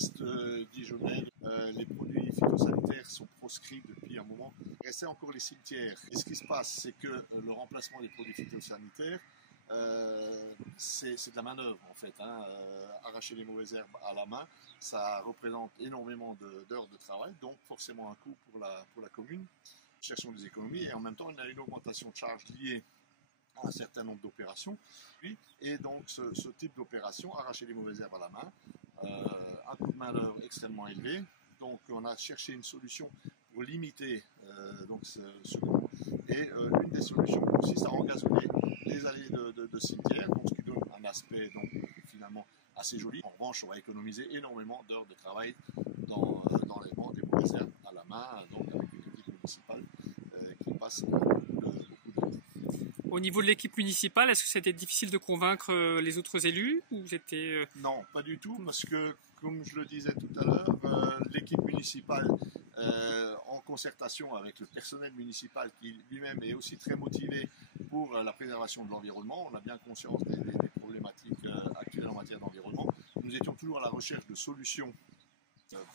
sud-est dijonnais, les produits phytosanitaires sont proscrits depuis un moment. Il restait encore les cimetières. Et ce qui se passe, c'est que le remplacement des produits phytosanitaires, c'est de la manœuvre en fait. Arracher les mauvaises herbes à la main, ça représente énormément d'heures de travail, donc forcément un coût pour la commune. Cherchons des économies et en même temps, on a une augmentation de charges liée à un certain nombre d'opérations. Et donc, ce type d'opération, arracher les mauvaises herbes à la main, un coût de main-d'œuvre extrêmement élevé. Donc, on a cherché une solution pour limiter ce coût. Et une des solutions consiste à engazonner les allées de cimetières, donc, ce qui donne un aspect donc, finalement assez joli. En revanche, on va économiser énormément d'heures de travail dans l'enlèvement des mauvaises herbes à la main, donc avec une équipe municipale qui passe beaucoup d'heures. Au niveau de l'équipe municipale, est-ce que c'était difficile de convaincre les autres élus ou c'était... Non, pas du tout, parce que, comme je le disais tout à l'heure, l'équipe municipale, en concertation avec le personnel municipal, qui lui-même est aussi très motivé pour la préservation de l'environnement, on a bien conscience des problématiques actuelles en matière d'environnement. Nous étions toujours à la recherche de solutions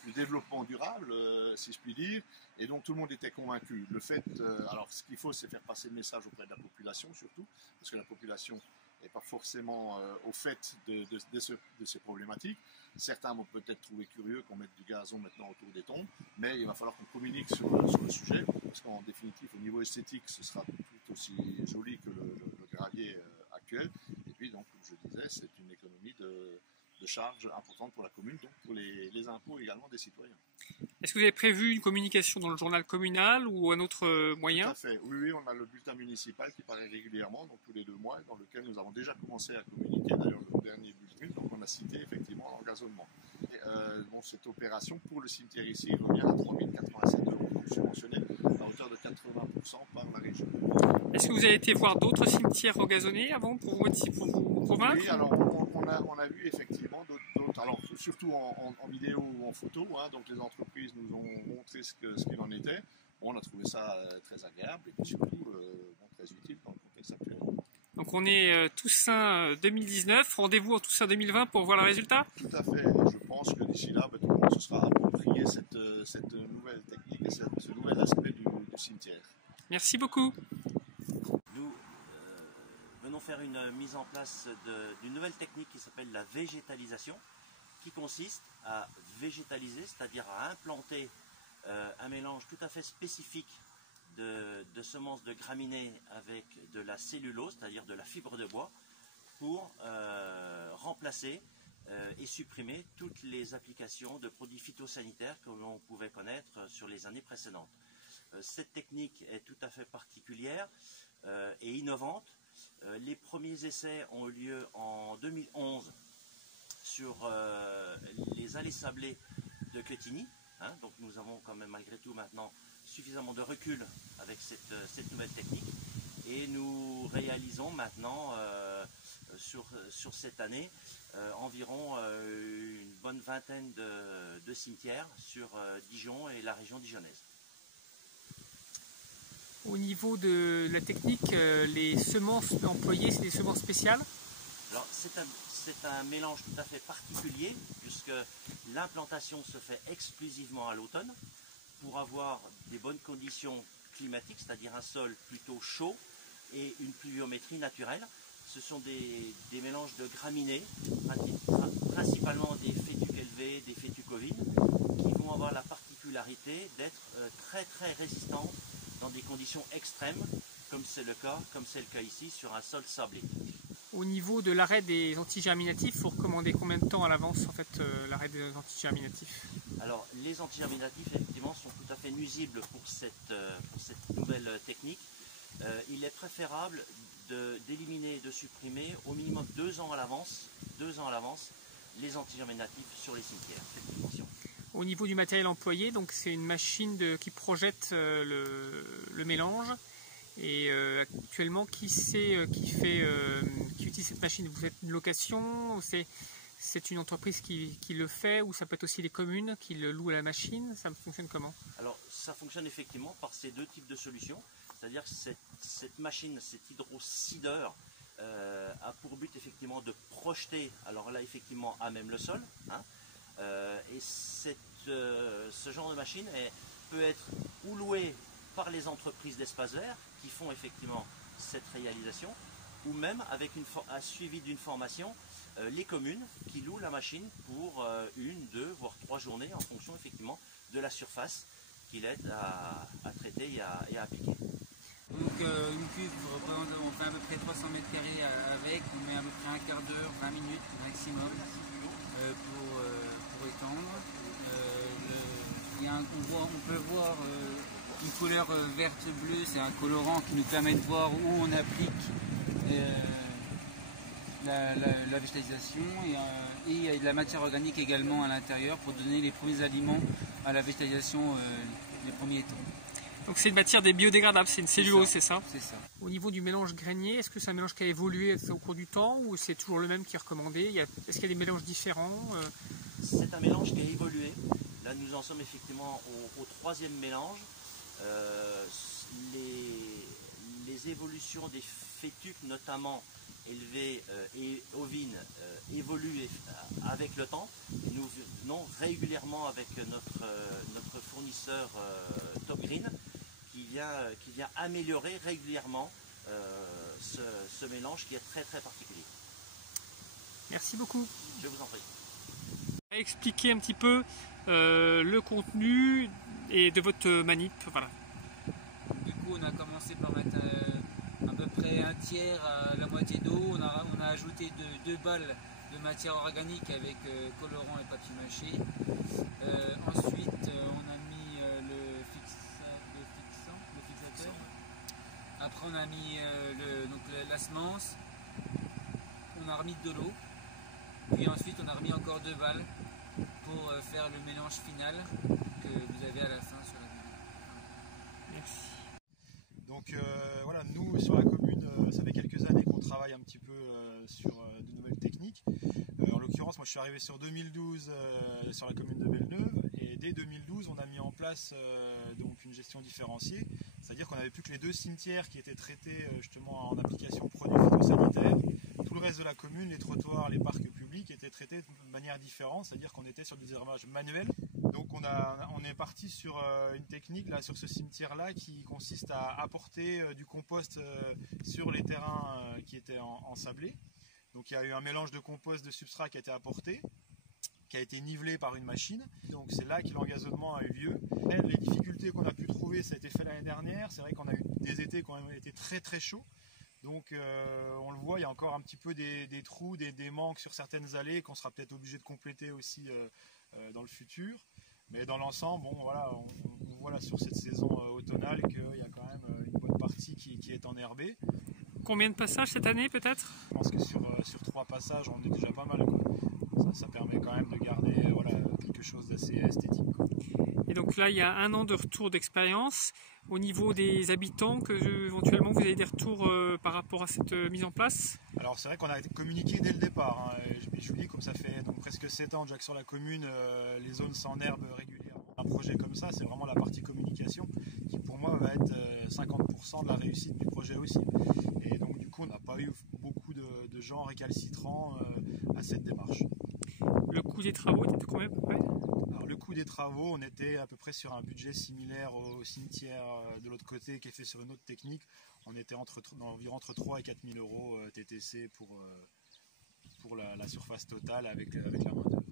du développement durable, si je puis dire, et donc tout le monde était convaincu. Le fait, alors ce qu'il faut, c'est faire passer le message auprès de la population surtout, parce que la population n'est pas forcément au fait de ces problématiques. Certains vont peut-être trouver curieux qu'on mette du gazon maintenant autour des tombes, mais il va falloir qu'on communique sur le sujet, parce qu'en définitive, au niveau esthétique, ce sera tout aussi joli que le gravier actuel. Et puis, donc, comme je disais, c'est une économie de charges importantes pour la commune, donc pour les impôts également des citoyens. Est-ce que vous avez prévu une communication dans le journal communal ou un autre moyen? Tout à fait, oui, on a le bulletin municipal qui paraît régulièrement, donc tous les 2 mois, dans lequel nous avons déjà commencé à communiquer, d'ailleurs le dernier bulletin, donc on a cité effectivement l'engazonnement. Cette opération pour le cimetière ici revient à 3 087 €, donc subventionné à hauteur de 80% par la région. Est-ce que vous avez été voir d'autres cimetières engazonnés avant pour vous convaincre? Oui, alors on a vu effectivement d'autres, alors surtout en vidéo ou en photo, donc les entreprises nous ont montré ce qu'il en était. Bon, on a trouvé ça très agréable et puis surtout très utile dans le contexte actuel. Donc on est Toussaint 2019, rendez-vous en Toussaint 2020 pour voir le résultat? Tout à fait, je pense que d'ici là, tout le monde se sera approprié cette nouvelle technique et ce nouvel aspect du cimetière. Merci beaucoup. Nous venons faire une mise en place d'une nouvelle technique qui s'appelle la végétalisation, qui consiste à végétaliser, c'est-à-dire à implanter un mélange tout à fait spécifique de semences de graminées avec de la cellulose, c'est-à-dire de la fibre de bois, pour remplacer et supprimer toutes les applications de produits phytosanitaires que l'on pouvait connaître sur les années précédentes. Cette technique est tout à fait particulière et innovante. Les premiers essais ont eu lieu en 2011 sur les allées sablées de Quetigny. Donc nous avons quand même malgré tout maintenant suffisamment de recul avec cette nouvelle technique. Et nous réalisons maintenant sur cette année environ une bonne vingtaine de cimetières sur Dijon et la région dijonnaise. Au niveau de la technique, les semences employées, c'est des semences spéciales? Alors c'est un mélange tout à fait particulier puisque l'implantation se fait exclusivement à l'automne pour avoir des bonnes conditions climatiques, c'est-à-dire un sol plutôt chaud et une pluviométrie naturelle. Ce sont des mélanges de graminées, principalement des fétuchelvées, des fétucovines, qui vont avoir la particularité d'être très résistants dans des conditions extrêmes, comme c'est le cas ici sur un sol sablé. Au niveau de l'arrêt des antigerminatifs, vous recommandez combien de temps à l'avance en fait l'arrêt des antigerminatifs? Alors les antigerminatifs effectivement sont tout à fait nuisibles pour cette nouvelle technique. Il est préférable d'éliminer et de supprimer au minimum 2 ans à l'avance les antigerminatifs sur les cimetières. Faites attention. Au niveau du matériel employé, donc c'est une machine qui projette le mélange. Et actuellement, qui utilise cette machine? Vous faites une location? C'est une entreprise qui le fait, ou ça peut être aussi les communes qui le louent à la machine? Ça fonctionne comment? Alors ça fonctionne effectivement par ces 2 types de solutions. C'est-à-dire que cette machine, cet hydrocideur, a pour but effectivement de projeter, alors là effectivement à même le sol, Et ce genre de machine peut être ou loué par les entreprises d'espace vert qui font effectivement cette réalisation, ou même avec un suivi d'une formation, les communes qui louent la machine pour 1, 2, voire 3 journées en fonction effectivement de la surface qu'il est à traiter et à appliquer. Donc une cuve, on fait à peu près 300 mètres carrés avec, on met à peu près un quart d'heure, 20 minutes maximum pour étendre. On peut voir une couleur verte-bleue, c'est un colorant qui nous permet de voir où on applique la végétalisation, et il y a de la matière organique également à l'intérieur pour donner les premiers aliments à la végétalisation les premiers temps. Donc c'est une matière biodégradable, c'est une cellulose, c'est ça? C'est ça. Au niveau du mélange grainé, est-ce que c'est un mélange qui a évolué au cours du temps ou c'est toujours le même qui est recommandé? Est-ce qu'il y a des mélanges différents? C'est un mélange qui a évolué. Là nous en sommes effectivement au 3e mélange. Les évolutions des fétuques, notamment élevées et ovines, évoluent avec le temps. Nous venons régulièrement avec notre fournisseur Top Green qui vient améliorer régulièrement ce mélange qui est très très particulier. Merci beaucoup. Je vous en prie. Expliquez un petit peu le contenu et de votre manip. Voilà. Du coup, on a commencé par mettre à peu près un tiers à la moitié d'eau. On a ajouté 2 balles de matière organique avec colorant et papier mâché. Ensuite, on a mis le fixateur. Après, on a mis la semence. On a remis de l'eau. Puis ensuite, on a remis encore 2 balles pour faire le mélange final que vous avez à la fin sur la vidéo. Merci. Donc voilà, nous sur la commune, ça fait quelques années qu'on travaille un petit peu sur de nouvelles techniques. En l'occurrence, moi je suis arrivé sur 2012 sur la commune de Belleneuve, et dès 2012 on a mis en place donc une gestion différenciée, c'est-à-dire qu'on n'avait plus que les 2 cimetières qui étaient traités justement en application de produits phytosanitaires. Tout le reste de la commune, les trottoirs, les parcs publics étaient traités de manière différente, c'est-à-dire qu'on était sur des désherbage manuels. Donc on est parti sur une technique là, sur ce cimetière-là, qui consiste à apporter du compost sur les terrains qui étaient ensablés. Donc il y a eu un mélange de compost, de substrat qui a été apporté, qui a été nivelé par une machine. Donc c'est là que l'engazonnement a eu lieu. Les difficultés qu'on a pu trouver, ça a été fait l'année dernière. C'est vrai qu'on a eu des étés qui ont été très très chauds. Donc on le voit, il y a encore un petit peu des trous, des manques sur certaines allées qu'on sera peut-être obligé de compléter aussi dans le futur. Mais dans l'ensemble, bon, voilà, on voit là, sur cette saison automnale qu'il y a quand même une bonne partie qui est enherbée. Combien de passages cette année peut-être? Je pense que sur 3 passages, on est déjà pas mal, quoi. Ça permet quand même de garder voilà, quelque chose d'assez esthétique, quoi. Et donc là, il y a 1 an de retour d'expérience. Au niveau des habitants, éventuellement vous avez des retours par rapport à cette mise en place? Alors c'est vrai qu'on a communiqué dès le départ, hein. Je vous dis, comme ça fait donc presque 7 ans déjà que sur la commune, les zones s'enherbent régulièrement. Un projet comme ça, c'est vraiment la partie communication qui pour moi va être 50% de la réussite du projet aussi. Et donc du coup on n'a pas eu beaucoup de gens récalcitrants à cette démarche. Le coût des travaux était de combien à peu près? Alors, le coût des travaux, on était à peu près sur un budget similaire au cimetière de l'autre côté qui est fait sur une autre technique. On était environ entre 3 et 4 000 euros TTC pour la surface totale avec la main d'œuvre.